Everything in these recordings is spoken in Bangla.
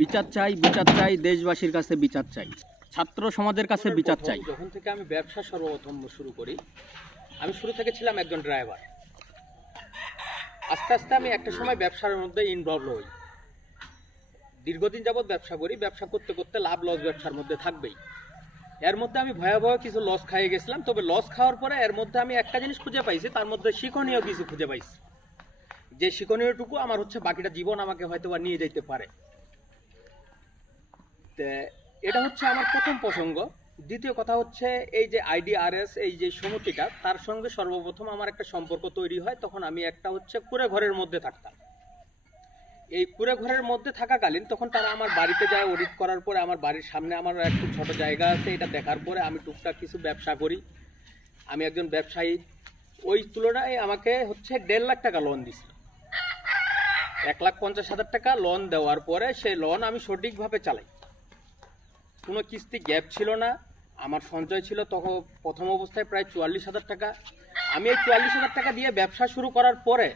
বিচার চাই, বিচার চাই, দেশবাসীর কাছে বিচার চাই, ছাত্র সমাজের কাছে বিচার চাই। যখন থেকে আমি ব্যবসা সর্বপ্রথম শুরু করি, আমি শুরু থেকে ছিলাম একজন ড্রাইভার। আস্তে আস্তে আমি একটা সময় ব্যবসার মধ্যে ইনভলভ হই। দীর্ঘদিন যাবৎ ব্যবসা করি, ব্যবসা করতে করতে লাভ লস ব্যবসার মধ্যে থাকবেই। এর মধ্যে আমি ভয়াবহ কিছু লস খাইয়ে গেছিলাম, তবে লস খাওয়ার পরে এর মধ্যে আমি একটা জিনিস খুঁজে পাইছি, তার মধ্যে শিক্ষণীয় কিছু খুঁজে পাইছি, যে শিক্ষণীয়টুকু আমার হচ্ছে বাকিটা জীবন আমাকে হয়তো বা নিয়ে যেতে পারে। এটা হচ্ছে আমার প্রথম প্রসঙ্গ। দ্বিতীয় কথা হচ্ছে এই যে IDRS এই যে সমিতিটা, তার সঙ্গে সর্বপ্রথম আমার একটা সম্পর্ক তৈরি হয়। তখন আমি একটা হচ্ছে কুড়ে ঘরের মধ্যে থাকতাম। এই কুড়ে ঘরের মধ্যে থাকাকালীন তখন তারা আমার বাড়িতে যায় অডিট করার পরে, আমার বাড়ির সামনে আমার একটু ছোট জায়গা আছে, এটা দেখার পরে আমি টুকটাক কিছু ব্যবসা করি। আমি একজন ব্যবসায়ী। ওই তুলনায় আমাকে হচ্ছে 1.5 লাখ টাকা লোন দিছিল। 1,50,000 টাকা লোন দেওয়ার পরে সেই লোন আমি সঠিকভাবে চালাই, কোনো কিস্তি গ্যাপ ছিল না। আমার সঞ্চয় ছিল তখন প্রথম অবস্থায় প্রায় 44,000 টাকা। আমি এই 44,000 টাকা দিয়ে ব্যবসা শুরু করার পরে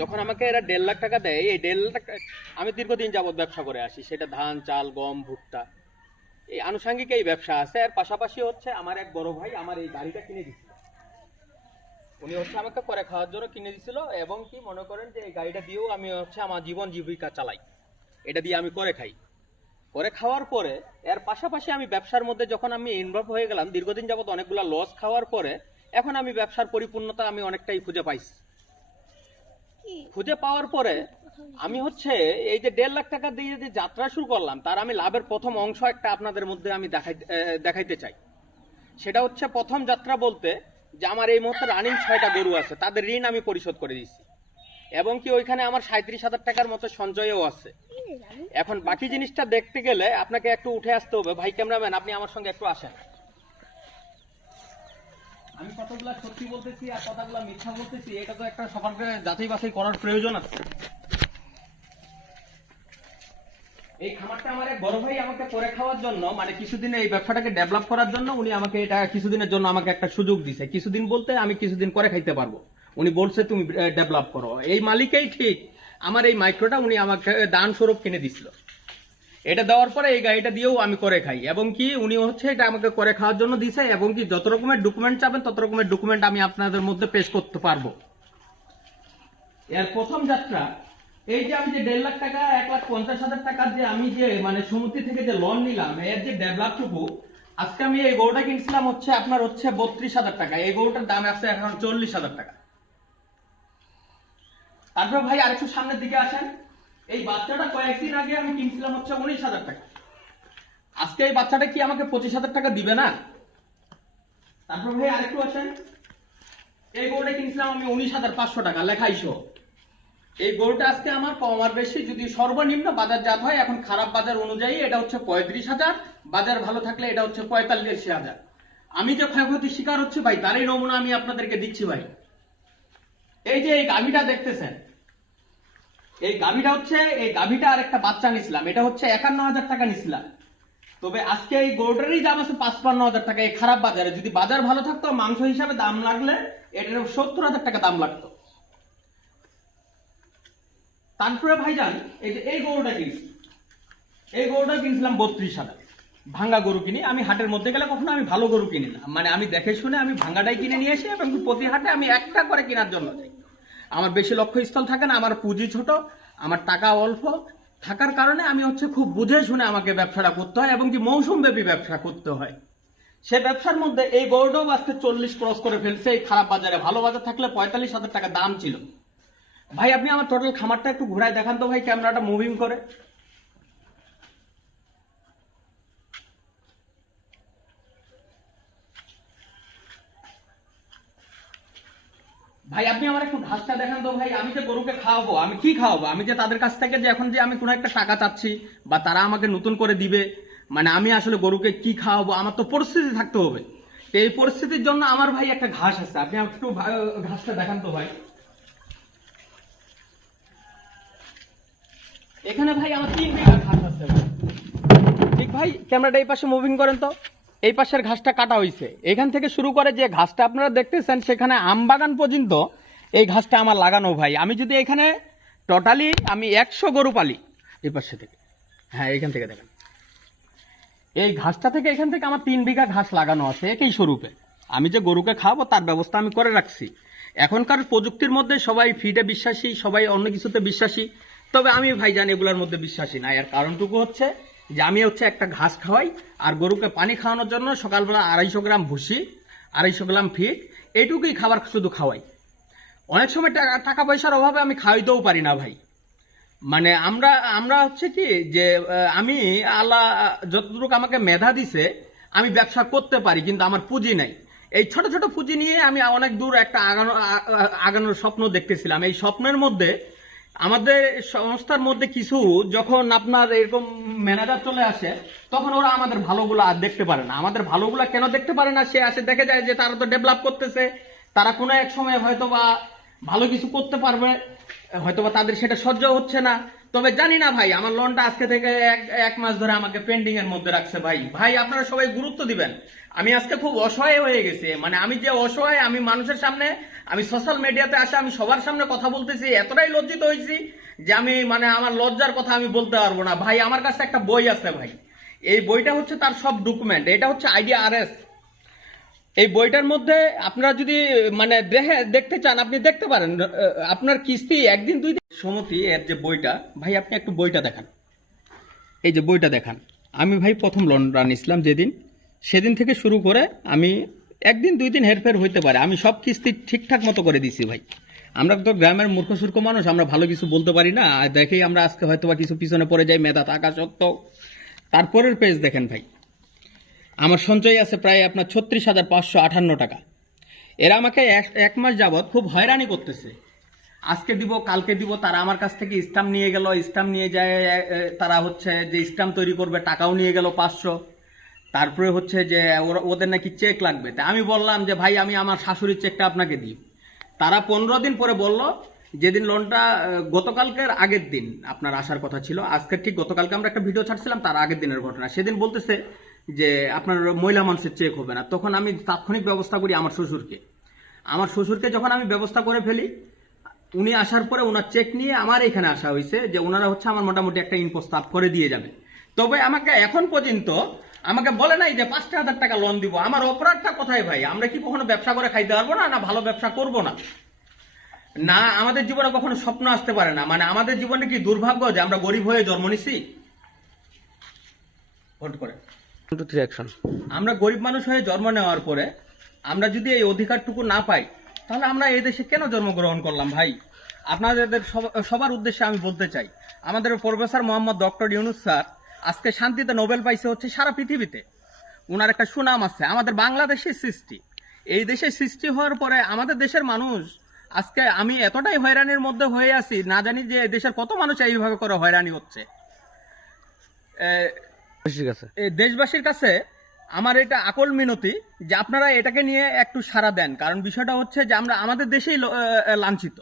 যখন আমাকে এরা 1.5 লাখ টাকা দেয়, এই 1.5 লাখ টাকা আমি দীর্ঘদিন যাবৎ ব্যবসা করে আসি। সেটা ধান, চাল, গম, ভুট্টা, এই আনুষঙ্গিক এই ব্যবসা আছে। এর পাশাপাশি হচ্ছে আমার এক বড় ভাই আমার এই গাড়িটা কিনে দিচ্ছিল। উনি হচ্ছে আমাকে করে খাওয়ার জন্য কিনে দিছিল, এবং কি মনে করেন যে এই গাড়িটা দিয়েও আমি হচ্ছে আমার জীবন জীবিকা চালাই। এটা দিয়ে আমি করে খাই। করে খাওয়ার পরে এর পাশাপাশি আমি ব্যবসার মধ্যে যখন আমি ইনভলভ হয়ে গেলাম, দীর্ঘদিন যাবত অনেকগুলো লস খাওয়ার পরে এখন আমি ব্যবসার পরিপূর্ণতা আমি অনেকটাই খুঁজে পাইছি। খুঁজে পাওয়ার পরে আমি হচ্ছে এই যে 1.5 লাখ টাকা দিয়ে যে যাত্রা শুরু করলাম, তার আমি লাভের প্রথম অংশ একটা আপনাদের মধ্যে আমি দেখাইতে চাই। সেটা হচ্ছে প্রথম যাত্রা বলতে যে আমার এই মুহূর্তে রানিং 6টা গরু আছে, তাদের ঋণ আমি পরিশোধ করে দিচ্ছি, এবং কি ওইখানে আমার 37,000 টাকার মতো সঞ্চয়ও আছে। এখন বাকি জিনিসটা দেখতে গেলে আপনাকে একটু উঠে আসতে হবে। ভাই ক্যামেরাম্যান, আপনি আমার সঙ্গে একটু আসেন। আমি কতগুলা সত্যি বলতেছি আর কতগুলা মিথ্যা বলতেছি, এটা তো একটা সকালকে যাচাই বাছাই করার প্রয়োজন আছে। এই খামারটা আমার এক বড় ভাই আমাকে করে খাওয়ার জন্য, মানে কিছুদিন এই ব্যবসাটাকে ডেভেলপ করার জন্য উনি আমাকে এটা কিছুদিনের জন্য আমাকে একটা সুযোগ দিছে। কিছুদিন বলতে আমি কিছুদিন করে খাইতে পারবো। উনি বলছে তুমি ডেভেলপ করো। এই মালিকই ঠিক আমার এই মাইক্রোটা উনি আমাকে দান স্বরূপ কিনে দিছিল। এটা দেওয়ার পরে এই গাড়িটা দিয়েও আমি করে খাই, এবং কি উনি হচ্ছে এটা আমাকে করে খাওয়ার জন্য দিছে, এবং কি যত রকমের ডকুমেন্ট চাবেন তত রকমের ডকুমেন্ট আমি আপনাদের মধ্যে পেশ করতে পারবো। এর প্রথম যাত্রা এই যে আমি যে 1.5 লাখ টাকা 1,50,000 টাকার যে আমি যে মানে সমিতি থেকে যে লোন নিলাম, এর যে ডেভেলপটুকু, আজকে আমি এই গরুটা কিনছিলাম হচ্ছে আপনার হচ্ছে 32,000 টাকা। এই গরুটার দাম আছে এখন 40,000 টাকা। তারপর ভাই আরেকটু সামনের দিকে আসেন। এই বাচ্চাটা কয়েকদিন আগে আমি কিনছিলাম হচ্ছে 19,000 টাকা। আজকে এই বাচ্চাটা কি আমাকে 25,000 টাকা দিবে না? তারপর ভাই আরেকটু আসেন। এই গরুটা কিনছিলাম আমি 19,500 টাকা লেখাই সহ। এই গরুটা আজকে আমার কম আর বেশি যদি সর্বনিম্ন বাজারজাত হয়, এখন খারাপ বাজার অনুযায়ী এটা হচ্ছে 35,000, বাজার ভালো থাকলে এটা হচ্ছে 45,000। আমি যে ক্ষয়ক্ষতির শিকার হচ্ছে ভাই, তারই নমুনা আমি আপনাদেরকে দিচ্ছি ভাই। এই যে এই গাভীটা দেখতেছেন, এই গাভীটা হচ্ছে এই গাভীটা আর একটা বাচ্চা নিছিলাম, এটা হচ্ছে 51,000 টাকা নিছিলাম। তবে আজকে এই গরুটারই দাম আছে 55,000 টাকা। এই খারাপ বাজারে যদি বাজার ভালো থাকতো, মাংস হিসাবে দাম লাগলে এটার 70,000 টাকা দাম লাগতো। তারপরে ভাইজান এই যে এই গরুটা কিনছি, এই গরুটা কিনছিলাম 32,000। ভাঙ্গা গরু কিনি আমি, হাটের মধ্যে গেলে কখনো আমি ভালো গরু কিনি না, মানে আমি দেখে শুনে আমি ভাঙ্গাটাই কিনে নিয়ে আসি, এবং প্রতি হাটে আমি একটা করে কেনার জন্য যাই। আমার বেশি লক্ষ্যস্থল থাকে না, আমার পুঁজি ছোট, আমার টাকা অল্প থাকার কারণে আমি হচ্ছে খুব বুঝে শুনে আমাকে ব্যবসাটা করতে হয়, এবং কি মৌসুম ব্যাপী ব্যবসা করতে হয়। সে ব্যবসার মধ্যে এই গরুটাও আজকে 40 ক্রস করে ফেলছে। এই খারাপ বাজারে, ভালো বাজার থাকলে 45,000 টাকা দাম ছিল। ভাই আপনি আমার টোটাল খামারটা একটু ঘুরায় দেখান তো ভাই, ক্যামেরাটা মুভিং করে। ভাই আপনি আমার একটু ঘাসটা দেখান তো ভাই। আমি যে গরুকে খাওয়াবো, আমি কি খাওয়াবো? আমি যে তাদের কাছ থেকে যে এখন যে আমি কোনো একটা টাকা চাচ্ছি বা তারা আমাকে নতুন করে দিবে, মানে আমি আসলে গরুকে কি খাওয়াবো, আমার তো পরিস্থিতি থাকতে হবে। এই পরিস্থিতির জন্য আমার ভাই একটা ঘাস আছে, আপনি একটু ঘাসটা দেখান তো ভাই। এখানে ভাই আমার 3 বিঘা ঘাস আছে। ঠিক ভাই, ক্যামেরাটা এই পাশে মুভিং করেন তো। এই পাশের ঘাসটা কাটা হয়েছে, এখান থেকে শুরু করে যে ঘাসটা আপনারা দেখতেছেন সেখানে আম বাগান পর্যন্ত এই ঘাসটা আমার লাগানো ভাই। আমি যদি এখানে টোটালি আমি 100 গরু পালি এই পাশে থেকে, হ্যাঁ, এখান থেকে দেখেন, এই ঘাসটা থেকে এখান থেকে আমার 3 বিঘা ঘাস লাগানো আছে একই স্বরূপে। আমি যে গরুকে খাওয়াবো তার ব্যবস্থা আমি করে রাখছি। এখনকার প্রযুক্তির মধ্যে সবাই ফিডে বিশ্বাসী, সবাই অন্য কিছুতে বিশ্বাসী, তবে আমি ভাইজান এগুলোর মধ্যে বিশ্বাসী না। এর কারণটুকু হচ্ছে যে আমি হচ্ছে একটা ঘাস খাওয়াই, আর গরুকে পানি খাওয়ানোর জন্য সকালবেলা 250 গ্রাম ভুসি, 250 গ্রাম ফিড, এইটুকুই খাবার শুধু খাওয়াই। অনেক সময় টাকা পয়সার অভাবে আমি খাওয়াইতেও পারি না ভাই। মানে আমরা আমরা হচ্ছে কি যে আমি আল্লাহ যতটুকু আমাকে মেধা দিছে আমি ব্যবসা করতে পারি, কিন্তু আমার পুঁজি নাই। এই ছোট ছোট পুঁজি নিয়ে আমি অনেক দূর একটা আগানোর স্বপ্ন দেখতেছিলাম। এই স্বপ্নের মধ্যে আমাদের সংস্থার মধ্যে কিছু যখন আপনার এরকম ম্যানেজার চলে আসে, তখন ওরা আমাদের ভালোগুলো আর দেখতে পারে না। আমাদের ভালোগুলো কেন দেখতে পারে না? সে আসে দেখে যায় যে তারা তো ডেভেলপ করতেছে, তারা কোনো এক সময় হয়তো বা ভালো কিছু করতে পারবে, হয়তোবা তাদের সেটা সহ্য হচ্ছে না। তবে জানি না ভাই, আমার লোনটা আজকে থেকে এক মাস ধরে আমাকে পেন্ডিং এর মধ্যে রাখছে। ভাই আপনারা সবাই গুরুত্ব দিবেন। আমি আজকে খুব অসহায় হয়ে গেছি। মানে আমি যে অসহায়, আমি মানুষের সামনে, আমি সোশ্যাল মিডিয়াতে আসে আমি সবার সামনে কথা বলতেছি, এতটাই লজ্জিত হয়েছি যে আমি মানে আমার লজ্জার কথা আমি বলতে পারবো না। ভাই আমার কাছে একটা বই আছে ভাই, এই বইটা হচ্ছে তার সব ডকুমেন্ট। এটা হচ্ছে IDRS। এই বইটার মধ্যে আপনারা যদি মানে দেখতে চান আপনি দেখতে পারেন। আপনার কিস্তি 1 দিন 2 দিন সমতি এর যে বইটা, ভাই আপনি একটু বইটা দেখান। এই যে বইটা দেখান। আমি ভাই প্রথম লোনটা নিছিলাম যেদিন, সেদিন থেকে শুরু করে আমি 1 দিন 2 দিন হেরফের হইতে পারে, আমি সব কিস্তি ঠিকঠাক মতো করে দিছি ভাই। আমরা তো গ্রামের মূর্খ সূর্খ মানুষ, আমরা ভালো কিছু বলতে পারি না, দেখেই আমরা আজকে হয়তো বা কিছু পিছনে পড়ে যাই মেধা থাকা সত্ত্বেও। তারপরের পেজ দেখেন ভাই, আমার সঞ্চয় আছে প্রায় আপনার 36,558 টাকা। এরা আমাকে 1 মাস যাবৎ খুব হয়রানি করতেছে। আজকে দিব, কালকে দিব, তারা আমার কাছ থেকে স্ট্যাম্প নিয়ে গেল, স্ট্যাম্প নিয়ে যায় তারা হচ্ছে যে স্ট্যাম্প তৈরি করবে, টাকাও নিয়ে গেল 500। তারপরে হচ্ছে যে ওদের নাকি চেক লাগবে। তা আমি বললাম যে ভাই আমি আমার শাশুড়ির চেকটা আপনাকে দিই। তারা 15 দিন পরে বলল, যেদিন লোনটা গতকালকের আগের দিন আপনার আসার কথা ছিল, আজকে ঠিক গতকালকে আমরা একটা ভিডিও ছাড়ছিলাম তার আগের দিনের ঘটনা, সেদিন বলতেছে যে আপনার মহিলা মানুষের চেক হবে না। তখন আমি তাৎক্ষণিক ব্যবস্থা করি আমার শ্বশুরকে যখন আমি ব্যবস্থা করে ফেলি, উনি আসার পরে ওনার চেক নিয়ে আমার এখানে আসা হয়েছে যে ওনারা হচ্ছে আমার মোটামুটি একটা প্রস্তাব করে দিয়ে যাবে। তবে আমাকে এখন পর্যন্ত আমাকে বলে নাই যে 5,000 টাকা লোন দিব। আমার অপরাধটা কোথায় ভাই? আমরা কি কখনো ব্যবসা করে খাইতে পারবো না? না ভালো ব্যবসা করব না? না আমাদের জীবনে কখনো স্বপ্ন আসতে পারে না? মানে আমাদের জীবনে কি দুর্ভাগ্য যে আমরা গরিব হয়ে জন্ম নিছি? ভোট করে আমরা গরিব মানুষ হয়ে জন্ম নেওয়ার পরে আমরা যদি এই অধিকারটুকু না পাই, তাহলে আমরা এই দেশে কেন জন্মগ্রহণ করলাম ভাই? আপনাদের সবার উদ্দেশ্যে আমি বলতে চাই, আমাদের professor Mohammad doctor Yunus sir আজকে শান্তিতে নোবেল পাইছে হচ্ছে সারা পৃথিবীতে। উনার একটা সুনাম আছে। আমাদের বাংলাদেশের সৃষ্টি, এই দেশে সৃষ্টি হওয়ার পরে আমাদের দেশের মানুষ আজকে আমি এতটাই হয়রানির মধ্যে হয়ে আছি, না জানি যে দেশের কত মানুষ এইভাবে করে হয়রানি হচ্ছে। দেশবাসীর কাছে আমার এটা আকল মিনতি যে আপনারা এটাকে নিয়ে একটু সাড়া দেন। কারণ বিষয়টা হচ্ছে যে আমরা আমাদের দেশেই লাঞ্ছিত।